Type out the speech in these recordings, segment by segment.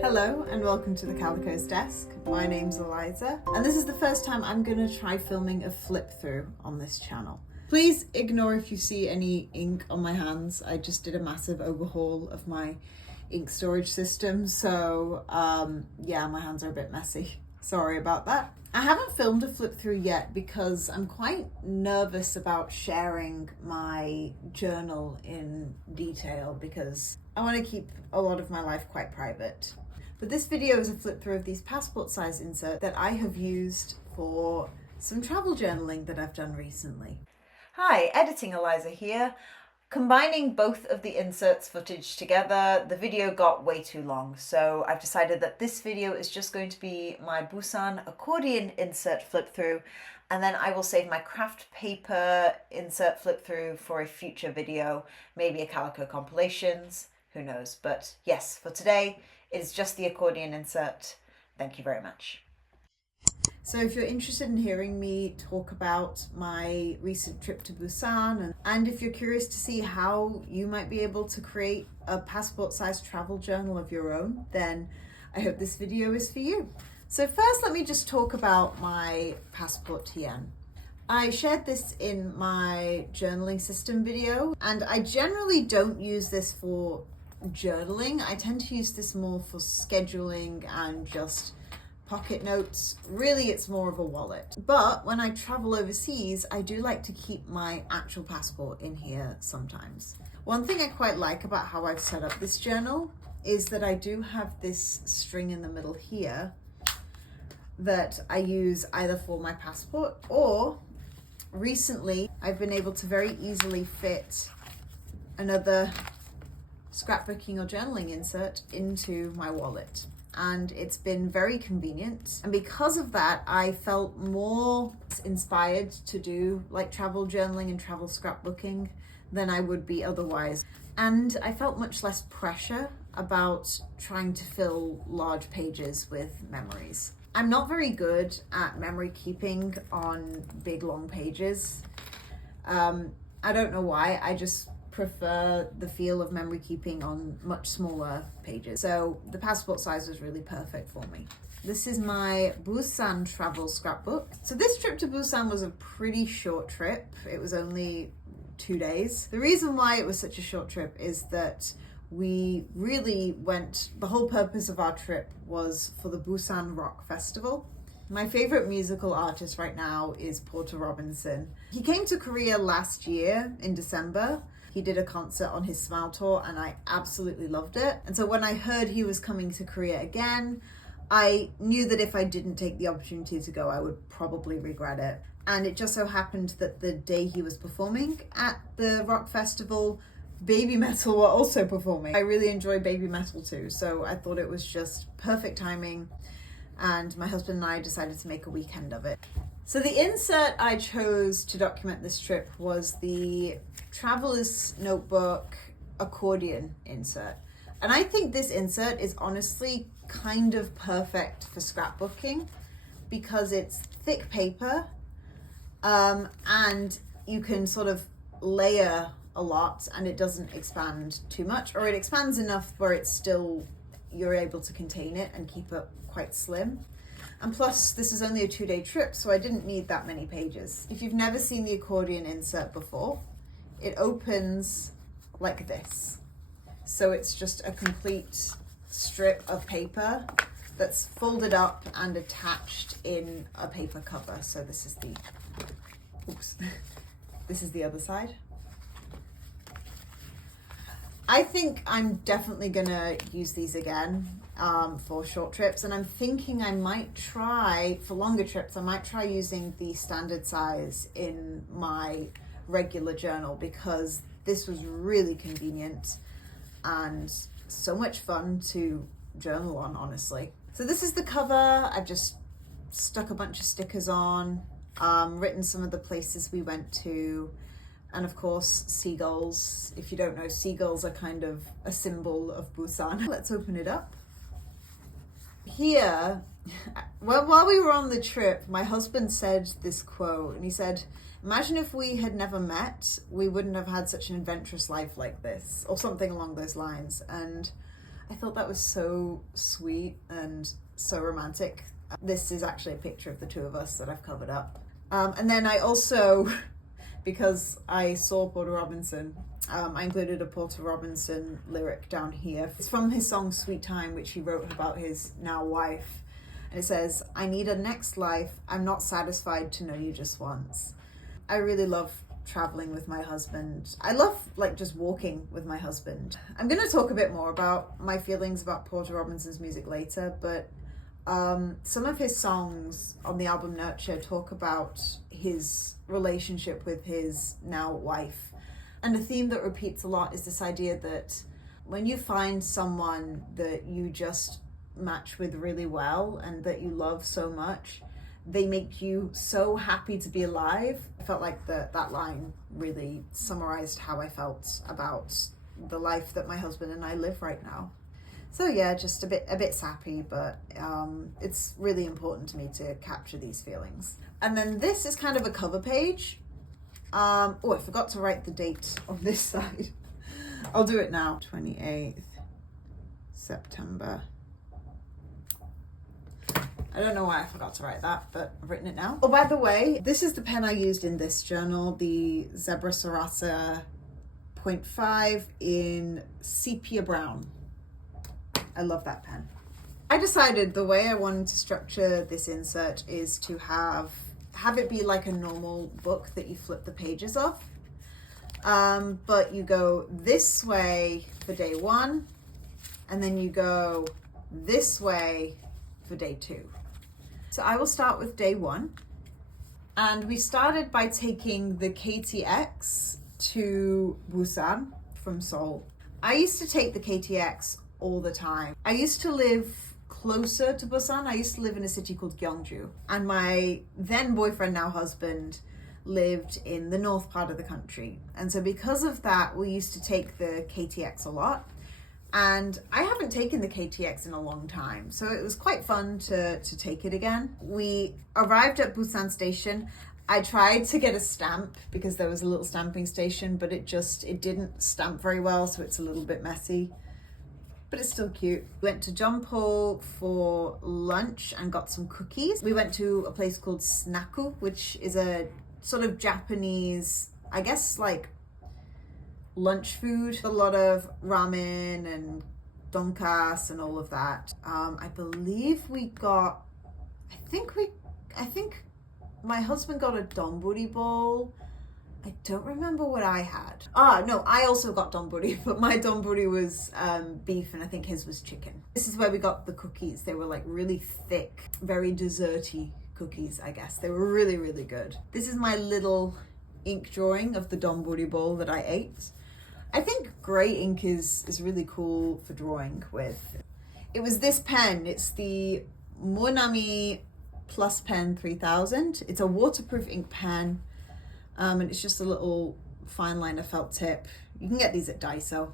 Hello and welcome to the Calico's Desk. My name's Eliza and this is the first time I'm going to try filming a flip through on this channel. Please ignore if you see any ink on my hands. I just did a massive overhaul of my ink storage system, so yeah, my hands are a bit messy. Sorry about that. I haven't filmed a flip through yet because I'm quite nervous about sharing my journal in detail because I want to keep a lot of my life quite private. But this video is a flip through of these passport size inserts that I have used for some travel journaling that I've done recently. Hi, Editing Eliza here. Combining both of the inserts footage together, the video got way too long, so I've decided that this video is just going to be my Busan accordion insert flip through, and then I will save my craft paper insert flip through for a future video, maybe a Calico compilations, who knows. But yes, for today, it is just the accordion insert. Thank you very much. So if you're interested in hearing me talk about my recent trip to Busan, and if you're curious to see how you might be able to create a passport-sized travel journal of your own, then I hope this video is for you. So first, let me just talk about my passport TN. I shared this in my journaling system video, and I generally don't use this for journaling. I tend to use this more for scheduling and just pocket notes. Really, it's more of a wallet. But when I travel overseas, I do like to keep my actual passport in here sometimes. One thing I quite like about how I've set up this journal is that I do have this string in the middle here that I use either for my passport, or recently I've been able to very easily fit another scrapbooking or journaling insert into my wallet, and it's been very convenient. And because of that, I felt more inspired to do like travel journaling and travel scrapbooking than I would be otherwise. And I felt much less pressure about trying to fill large pages with memories. I'm not very good at memory keeping on big long pages. I don't know why, I just prefer the feel of memory keeping on much smaller pages. So the passport size was really perfect for me. This is my Busan travel scrapbook. So this trip to Busan was a pretty short trip. It was only 2 days. The reason why it was such a short trip is that we really the whole purpose of our trip was for the Busan Rock Festival. My favorite musical artist right now is Porter Robinson. He came to Korea last year in December. He did a concert on his Smile Tour and I absolutely loved it. And so when I heard he was coming to Korea again, I knew that if I didn't take the opportunity to go, I would probably regret it. And it just so happened that the day he was performing at the Rock Festival, Baby Metal were also performing. I really enjoy Baby Metal too, so I thought it was just perfect timing, and my husband and I decided to make a weekend of it. So the insert I chose to document this trip was the Traveler's Notebook accordion insert. And I think this insert is honestly kind of perfect for scrapbooking because it's thick paper, and you can sort of layer a lot and it doesn't expand too much, or it expands enough where it's still, you're able to contain it and keep it quite slim. And plus, this is only a 2-day trip, so I didn't need that many pages. If you've never seen the accordion insert before, it opens like this. So it's just a complete strip of paper that's folded up and attached in a paper cover. So this is the, oops, this is the other side. I think I'm definitely gonna use these again for short trips, and I'm thinking I might try, for longer trips, I might try using the standard size in my regular journal because this was really convenient and so much fun to journal on, honestly. So this is the cover. I've just stuck a bunch of stickers on, written some of the places we went to, and of course seagulls. If you don't know, seagulls are kind of a symbol of Busan. Let's open it up. Here, well, while we were on the trip, my husband said this quote, and he said, Imagine if we had never met, we wouldn't have had such an adventurous life like this, or something along those lines. And I thought that was so sweet and so romantic. This is actually a picture of the two of us that I've covered up. And then I also, because I saw Porter Robinson, I included a Porter Robinson lyric down here. It's from his song Sweet Time, which he wrote about his now wife. And it says, "I need a next life. I'm not satisfied to know you just once." I really love traveling with my husband. I love just walking with my husband. I'm going to talk a bit more about my feelings about Porter Robinson's music later, but some of his songs on the album Nurture talk about his relationship with his now wife. And a theme that repeats a lot is this idea that when you find someone that you just match with really well and that you love so much, they make you so happy to be alive. I felt like that line really summarized how I felt about the life that my husband and I live right now. So yeah, just a bit sappy, but it's really important to me to capture these feelings. And then this is kind of a cover page. Oh, I forgot to write the date on this side. I'll do it now. 28th September. I don't know why I forgot to write that, but I've written it now. Oh, by the way, this is the pen I used in this journal, the Zebra Sarasa 0.5 in Sepia Brown. I love that pen. I decided the way I wanted to structure this insert is to have it be like a normal book that you flip the pages off. But you go this way for day 1, and then you go this way for day 2. So I will start with day 1. And we started by taking the KTX to Busan from Seoul. I used to take the KTX all the time. I used to live closer to Busan. I used to live in a city called Gyeongju. And my then boyfriend, now husband, lived in the north part of the country. And so because of that, we used to take the KTX a lot. And I haven't taken the KTX in a long time, so it was quite fun to take it again. We arrived at Busan Station. I tried to get a stamp because there was a little stamping station, but it didn't stamp very well, so it's a little bit messy. But it's still cute. We went to Jompo for lunch and got some cookies. We went to a place called Snaku, which is a sort of Japanese, I guess, lunch food. A lot of ramen and donkasu and all of that. I believe I think my husband got a donburi bowl. I don't remember what I had. No, I also got donburi, but my donburi was beef and I think his was chicken. This is where we got the cookies. They were really thick, very desserty cookies, I guess. They were really, really good. This is my little ink drawing of the donburi bowl that I ate. I think grey ink is really cool for drawing with. It was this pen. It's the Monami Plus Pen 3000. It's a waterproof ink pen, and it's just a little fine liner felt tip. You can get these at Daiso.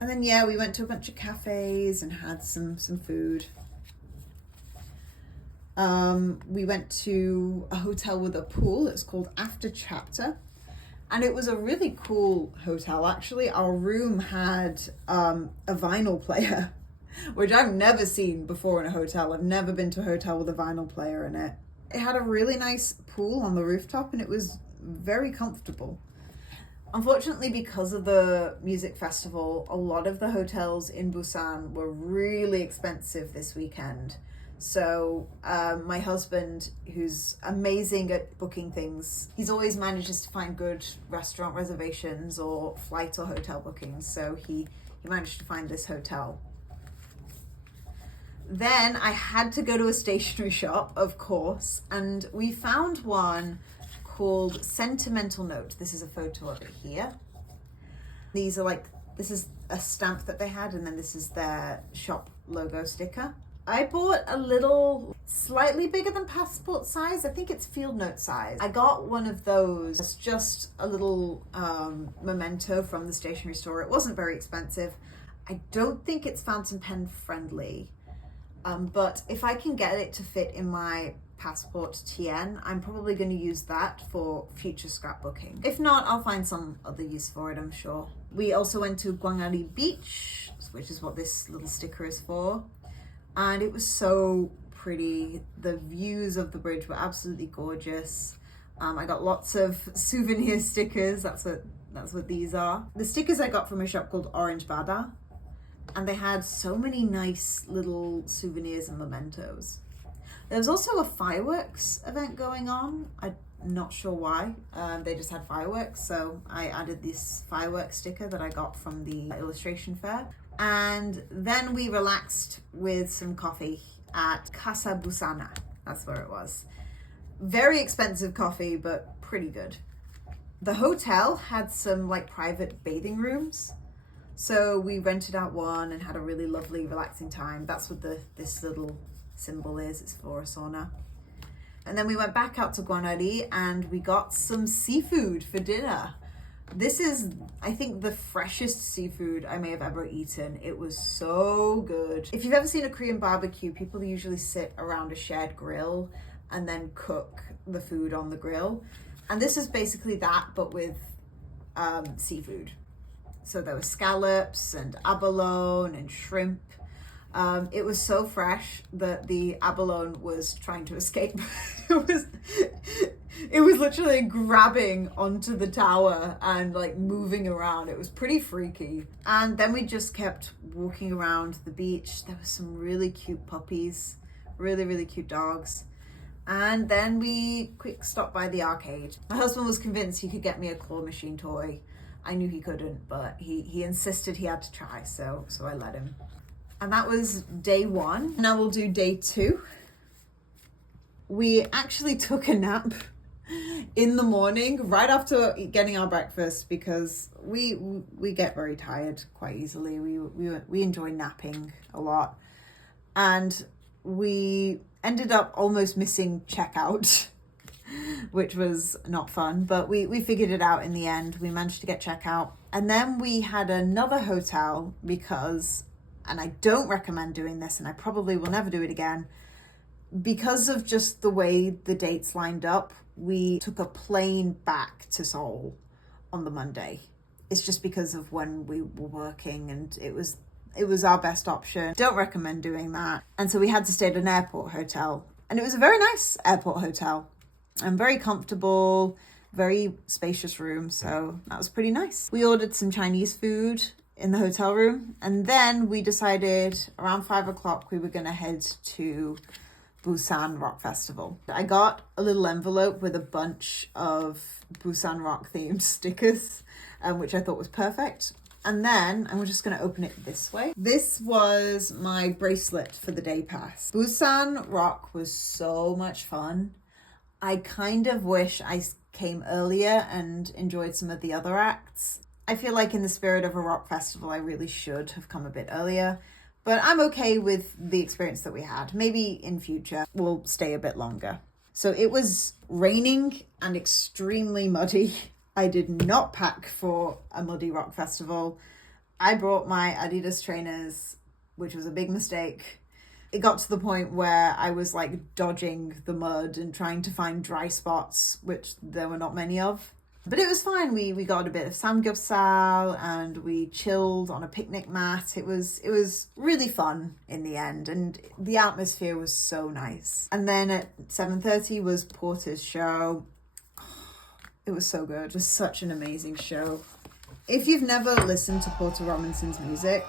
And then yeah, we went to a bunch of cafes and had some food. We went to a hotel with a pool. It's called After Chapter. And it was a really cool hotel, actually. Our room had a vinyl player, which I've never seen before in a hotel. I've never been to a hotel with a vinyl player in it. It had a really nice pool on the rooftop and it was very comfortable. Unfortunately, because of the music festival, a lot of the hotels in Busan were really expensive this weekend. So my husband, who's amazing at booking things, he's always manages to find good restaurant reservations or flight or hotel bookings. So he managed to find this hotel. Then I had to go to a stationery shop, of course, and we found one called Sentimental Note. This is a photo of it here. These are this is a stamp that they had, and then this is their shop logo sticker. I bought a little, slightly bigger than passport size. I think it's field note size. I got one of those. It's just a little memento from the stationery store. It wasn't very expensive. I don't think it's fountain pen friendly, but if I can get it to fit in my passport Tien. I'm probably going to use that for future scrapbooking. If not, I'll find some other use for it, I'm sure. We also went to Gwangalli Beach, which is what this little sticker is for. And it was so pretty. The views of the bridge were absolutely gorgeous. I got lots of souvenir stickers. That's what these are. The stickers I got from a shop called Orange Bada, and they had so many nice little souvenirs and mementos. There was also a fireworks event going on. I'm not sure why. They just had fireworks, so I added this fireworks sticker that I got from the illustration fair. And then we relaxed with some coffee at Casa Busana. That's where it was. Very expensive coffee, but pretty good. The hotel had some like private bathing rooms. So we rented out one and had a really lovely, relaxing time. That's what this little symbol is. It's for a sauna. And then we went back out to Gwangalli and we got some seafood for dinner. This is, I think, the freshest seafood I may have ever eaten. It was so good. If you've ever seen a Korean barbecue, people usually sit around a shared grill and then cook the food on the grill. And this is basically that, but with seafood. So there were scallops and abalone and shrimp. It was so fresh that the abalone was trying to escape. It was literally grabbing onto the tower and like moving around. It was pretty freaky. And then we just kept walking around the beach. There were some really cute puppies, really, really cute dogs. And then we quick stopped by the arcade. My husband was convinced he could get me a claw machine toy. I knew he couldn't, but he insisted he had to try, so I let him. And that was day one. Now we'll do day two. We actually took a nap in the morning right after getting our breakfast because we get very tired quite easily. We enjoy napping a lot. And we ended up almost missing checkout, which was not fun, but we figured it out in the end. We managed to get checkout. And then we had another hotel because, and I don't recommend doing this and I probably will never do it again, because of just the way the dates lined up, we took a plane back to Seoul on the Monday. It's just because of when we were working and it was our best option. Don't recommend doing that. And so we had to stay at an airport hotel. And it was a very nice airport hotel and very comfortable, very spacious room. So that was pretty nice. We ordered some Chinese food in the hotel room. And then we decided around 5 o'clock we were going to head to Busan Rock Festival. I got a little envelope with a bunch of Busan Rock themed stickers, which I thought was perfect. And then I'm just going to open it this way. This was my bracelet for the day pass. Busan Rock was so much fun. I kind of wish I came earlier and enjoyed some of the other acts. I feel like in the spirit of a rock festival, I really should have come a bit earlier. But I'm okay with the experience that we had. Maybe in future we'll stay a bit longer. So it was raining and extremely muddy. I did not pack for a muddy rock festival. I brought my Adidas trainers, which was a big mistake. It got to the point where I was like dodging the mud and trying to find dry spots, which there were not many of. But it was fine. We got a bit of samgyeopsal and we chilled on a picnic mat. It was really fun in the end, and the atmosphere was so nice. And then at 7:30 was Porter's show. It was so good. It was such an amazing show. If you've never listened to Porter Robinson's music,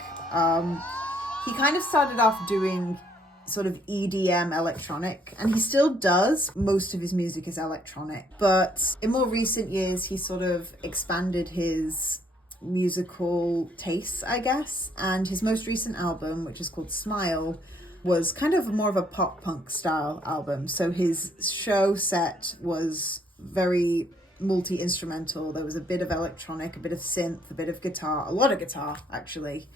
he kind of started off doing sort of EDM electronic, and he still does. Most of his music is electronic, but in more recent years he sort of expanded his musical tastes, I guess, and his most recent album, which is called Smile, was kind of more of a pop punk style album. So his show set was very multi-instrumental. There was a bit of electronic, a bit of synth, a bit of guitar, a lot of guitar actually,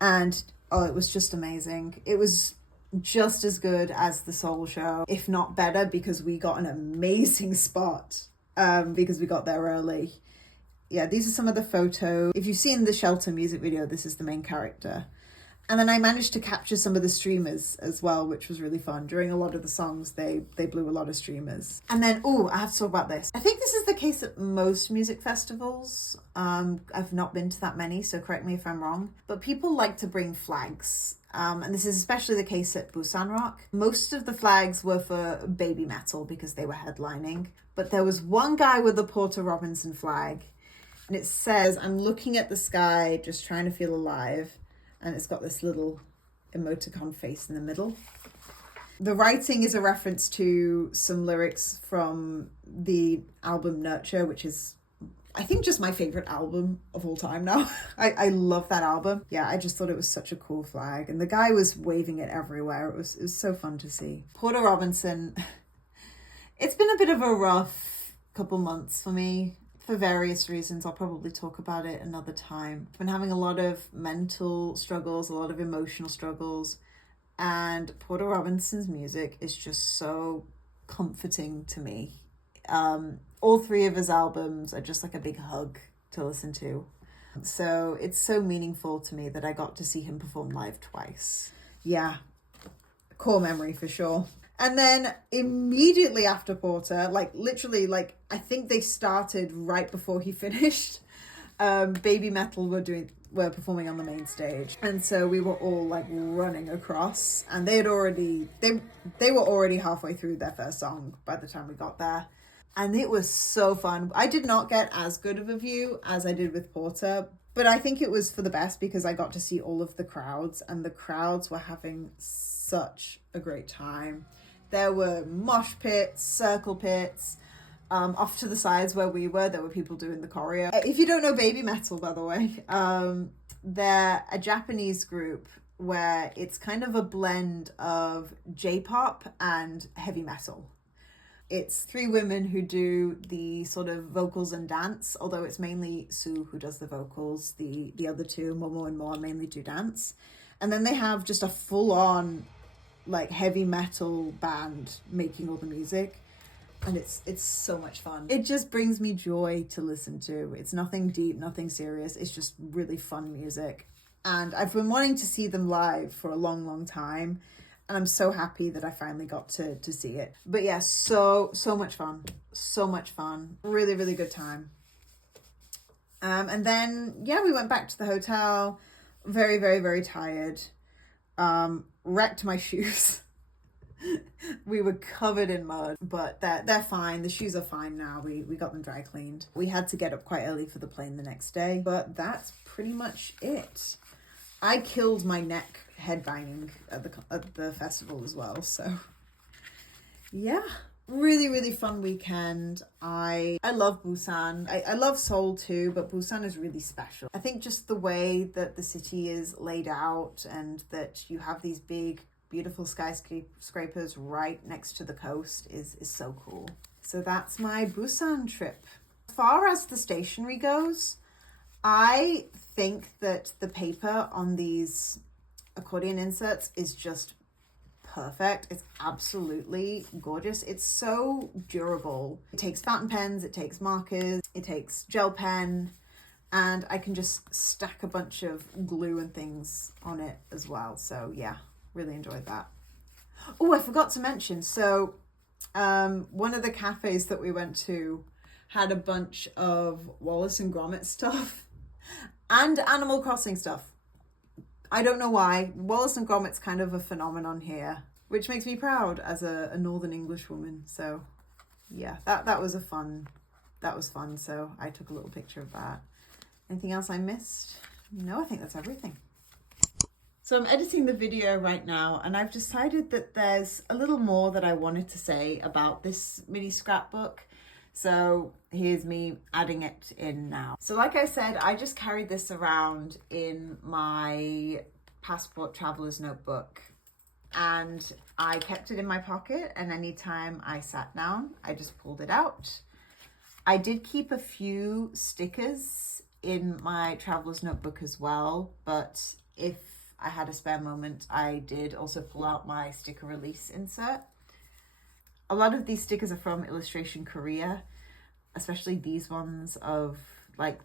and it was just amazing. It was just as good as the Seoul show, if not better, because we got an amazing spot because we got there early. Yeah, these are some of the photos. If you've seen the Shelter music video, this is the main character. And then I managed to capture some of the streamers as well, which was really fun. During a lot of the songs, they blew a lot of streamers. And then, I have to talk about this. I think this is the case at most music festivals. I've not been to that many, so correct me if I'm wrong. But people like to bring flags. And this is especially the case at Busan Rock. Most of the flags were for Baby Metal because they were headlining. But there was one guy with a Porter Robinson flag. And it says, "I'm looking at the sky, just trying to feel alive." And it's got this little emoticon face in the middle. The writing is a reference to some lyrics from the album Nurture, which is, I think, just my favorite album of all time now. I love that album. Yeah, I just thought it was such a cool flag. And the guy was waving it everywhere. It was so fun to see. Porter Robinson, it's been a bit of a rough couple months for me. For various reasons. I'll probably talk about it another time. I've been having a lot of mental struggles, a lot of emotional struggles, and Porter Robinson's music is just so comforting to me. All three of his albums are just like a big hug to listen to. So it's so meaningful to me that I got to see him perform live twice. Yeah, core memory for sure. And then immediately after Porter, literally, I think they started right before he finished. Baby Metal were performing on the main stage, and so we were all running across, and they were already halfway through their first song by the time we got there, and it was so fun. I did not get as good of a view as I did with Porter, but I think it was for the best because I got to see all of the crowds, and the crowds were having such a great time. There were mosh pits, circle pits. Off to the sides where we were, there were people doing the choreo. If you don't know Baby Metal, by the way, they're a Japanese group where it's kind of a blend of J-pop and heavy metal. It's three women who do the sort of vocals and dance, although it's mainly Sue who does the vocals. The other two, Momo and Moa, mainly do dance. And then they have just a full-on heavy metal band making all the music, and it's so much fun. It just brings me joy to listen to. It's nothing deep, nothing serious. It's just really fun music, and I've been wanting to see them live for a long time, and I'm so happy that I finally got to see it. But yeah, so much fun, really good time. And then we went back to the hotel, very tired. Wrecked my shoes. We were covered in mud, but they're fine. The shoes are fine now. We got them dry cleaned. We had to get up quite early for the plane the next day, but that's pretty much it. I killed my neck headbanging at the festival as well, so yeah. Really fun weekend. I love Busan. I love Seoul too, but Busan is really special. I think just the way that the city is laid out and that you have these big, beautiful skyscrapers right next to the coast is so cool. So that's my Busan trip. As far as the stationery goes, I think that the paper on these accordion inserts is just perfect. It's absolutely gorgeous. It's so durable. It takes fountain pens, it takes markers, it takes gel pen, and I can just stack a bunch of glue and things on it as well. So yeah, really enjoyed that. Oh, I forgot to mention, so one of the cafes that we went to had a bunch of Wallace and Gromit stuff and Animal Crossing stuff. I don't know why. Wallace and Gromit's kind of a phenomenon here, which makes me proud as a Northern English woman. So yeah, that was fun. So I took a little picture of that. Anything else I missed? No, I think that's everything. So I'm editing the video right now, and I've decided that there's a little more that I wanted to say about this mini scrapbook. So here's me adding it in now. So like I said, I just carried this around in my passport traveler's notebook, and I kept it in my pocket, and anytime I sat down, I just pulled it out. I did keep a few stickers in my traveler's notebook as well, but if I had a spare moment, I did also pull out my sticker release insert. A lot of these stickers are from Illustration Korea, especially these ones of like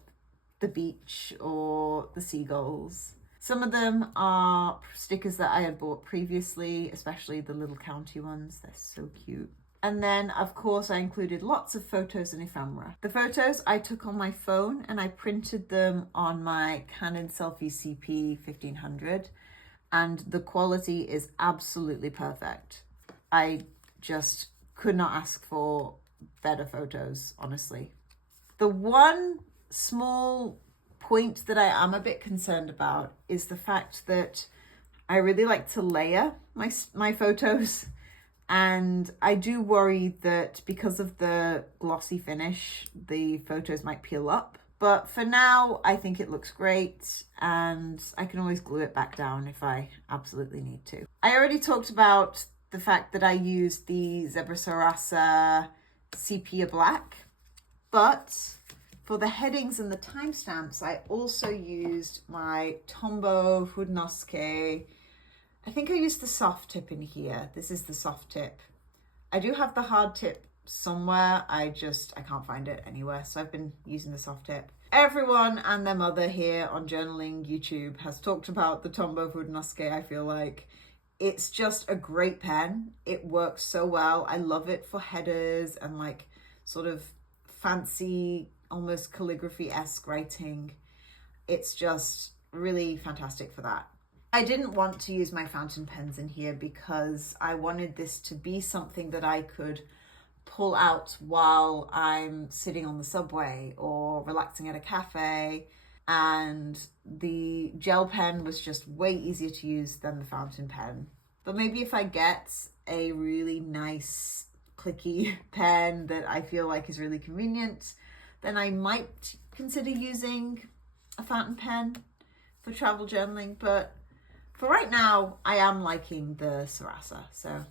the beach or the seagulls. Some of them are stickers that I had bought previously, especially the little county ones. They're so cute. And then, of course, I included lots of photos and ephemera. The photos I took on my phone and I printed them on my Canon Selfie CP 1500, and the quality is absolutely perfect. I just could not ask for better photos, honestly. The one small point that I am a bit concerned about is the fact that I really like to layer my photos. And I do worry that because of the glossy finish, the photos might peel up. But for now, I think it looks great, and I can always glue it back down if I absolutely need to. I already talked about the fact that I used the Zebra Sarasa Sepia Black, but for the headings and the timestamps, I also used my Tombow Fudenosuke. I think I used the soft tip in here. This is the soft tip. I do have the hard tip somewhere. I can't find it anywhere. So I've been using the soft tip. Everyone and their mother here on Journaling YouTube has talked about the Tombow Fudenosuke, I feel like. It's just a great pen. It works so well. I love it for headers and like sort of fancy, almost calligraphy-esque writing. It's just really fantastic for that. I didn't want to use my fountain pens in here because I wanted this to be something that I could pull out while I'm sitting on the subway or relaxing at a cafe, and the gel pen was just way easier to use than the fountain pen. But maybe if I get a really nice clicky pen that I feel like is really convenient, then I might consider using a fountain pen for travel journaling. But for right now, I am liking the Sarasa. So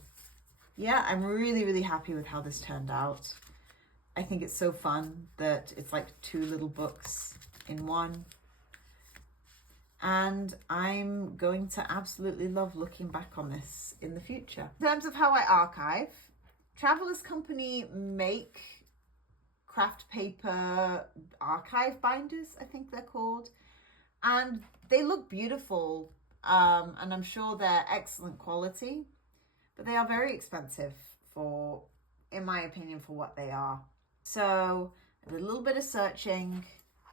yeah, I'm really, really happy with how this turned out. I think it's so fun that it's like two little books in one. And I'm going to absolutely love looking back on this in the future. In terms of how I archive, Travelers Company make craft paper archive binders, I think they're called. And they look beautiful. And I'm sure they're excellent quality, but they are very expensive for, in my opinion, for what they are. So I did a little bit of searching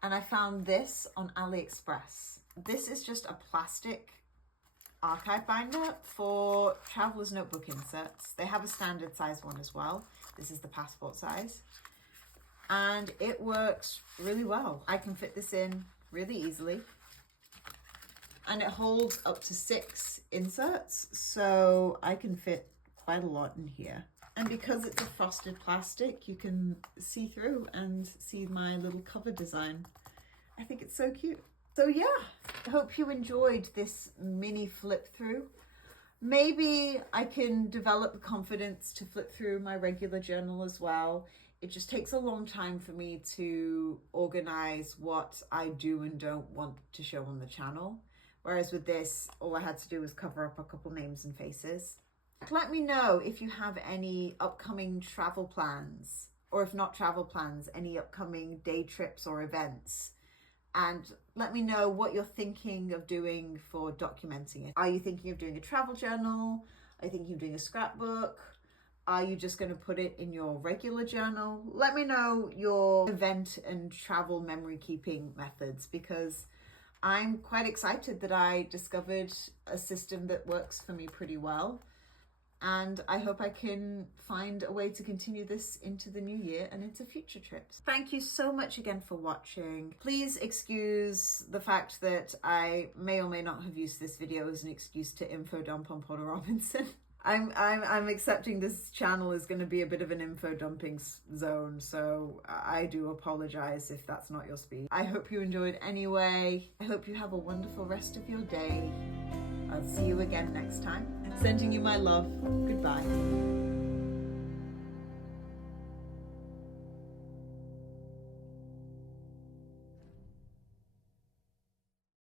and I found this on AliExpress. This is just a plastic archive binder for traveler's notebook inserts. They have a standard size one as well. This is the passport size. And it works really well. I can fit this in really easily. And it holds up to 6 inserts, so I can fit quite a lot in here. And because it's a frosted plastic, you can see through and see my little cover design. I think it's so cute. So yeah, I hope you enjoyed this mini flip through. Maybe I can develop the confidence to flip through my regular journal as well. It just takes a long time for me to organize what I do and don't want to show on the channel. Whereas with this, all I had to do was cover up a couple names and faces. Let me know if you have any upcoming travel plans, or if not travel plans, any upcoming day trips or events. And let me know what you're thinking of doing for documenting it. Are you thinking of doing a travel journal? Are you thinking of doing a scrapbook? Are you just going to put it in your regular journal? Let me know your event and travel memory keeping methods, because I'm quite excited that I discovered a system that works for me pretty well. And I hope I can find a way to continue this into the new year and into future trips. Thank you so much again for watching. Please excuse the fact that I may or may not have used this video as an excuse to info dump on Potter Robinson. I'm accepting this channel is going to be a bit of an info dumping zone, so I do apologize if that's not your speed. I hope you enjoyed anyway. I hope you have a wonderful rest of your day. I'll see you again next time. Sending you my love. Goodbye.